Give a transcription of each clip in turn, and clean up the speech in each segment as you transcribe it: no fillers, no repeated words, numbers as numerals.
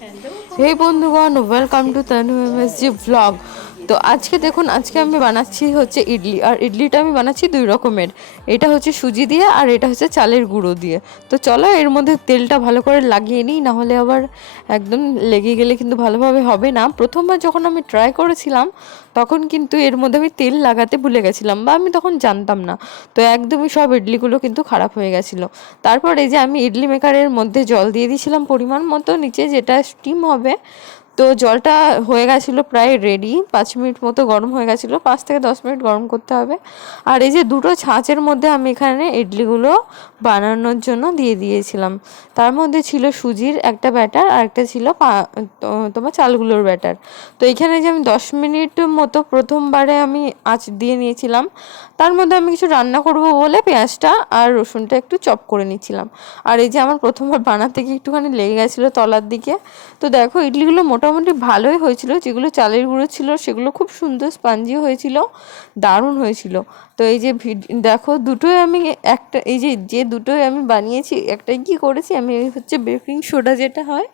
Hello হে বন্ধুরা, বন্ধুগণ, welcome আজকে টু তানু এমএসজি ব্লগ। তো আজকে দেখুন, আজকে আমি বানাচ্ছি হচ্ছে ইডলি। আর ইডলিটা আমি বানাচ্ছি দুই রকমের। এটা হচ্ছে সুজি দিয়ে আর এটা হচ্ছে চালের গুঁড়ো দিয়ে। তো চলো এর মধ্যে তেলটা ভালো করে লাগিয়ে নিই, নাহলে আবার একদম লেগে গেলে কিন্তু ভালোভাবে হবে না। প্রথমবার যখন আমি ট্রাই করেছিলাম তখন কিন্তু এর মধ্যে আমি তেল লাগাতে ভুলে গেছিলাম, বা আমি তখন জানতাম না। তো একদমই সব ইডলিগুলো কিন্তু খারাপ হয়ে গেছিলো। তারপর এই যে আমি ইডলি মেকারের মধ্যে জল দিয়ে দিয়েছিলাম পরিমাণ মতো নিচে, যেটা স্টিম হবে। তো জলটা হয়ে গেছিলো প্রায় রেডি, 5 মিনিট মতো গরম হয়ে গেছিলো, 5 থেকে 10 মিনিট গরম করতে হবে। আর এই যে দুটো ছাঁচের মধ্যে আমি এখানে ইডলিগুলো বানানোর জন্য দিয়ে দিয়েছিলাম। তার মধ্যে ছিল সুজির একটা ব্যাটার আর একটা ছিল তোমার চালগুলোর ব্যাটার। তো এখানে যে আমি 10 মিনিট মতো প্রথমবারে আমি আঁচ দিয়ে নিয়েছিলাম। তার মধ্যে আমি কিছু রান্না করব বলে পেঁয়াজটা আর রসুনটা একটু চপ করে নিচ্ছিলাম। আর এই যে আমার প্রথমবার বানাতে গিয়ে একটুখানি লেগে গেছিলো তলার দিকে। তো দেখো ইডলিগুলো মোটামুটি ভালোই হয়েছিল, যেগুলো চালের গুঁড়ো ছিল সেগুলো খুব সুন্দর স্পঞ্জিও হয়েছিল, দারুণ হয়েছিল। তো এই যে দেখো দুটোই আমি একটা, এই যে যে দুটোই আমি বানিয়েছি, একটাই কি করেছি আমি, হচ্ছে বেকিং সোডা যেটা হয়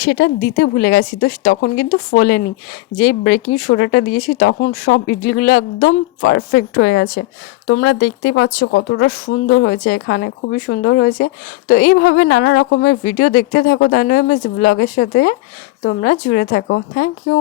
সেটা দিতে ভুলে গেছি। তো তখন কিন্তু ফোলেনি। যেই বেকিং সোডাটা দিয়েছি তখন সব ইডলিগুলো একদম পারফেক্ট হয়ে গেছে। তোমরা দেখতেই পাচ্ছ কতটা সুন্দর হয়েছে, এখানে খুবই সুন্দর হয়েছে। তো এইভাবে নানা রকমের ভিডিও দেখতে থাকো তানু এমএস ব্লগের সাথে, তোমরা জুড়ে থাকো। Thank you.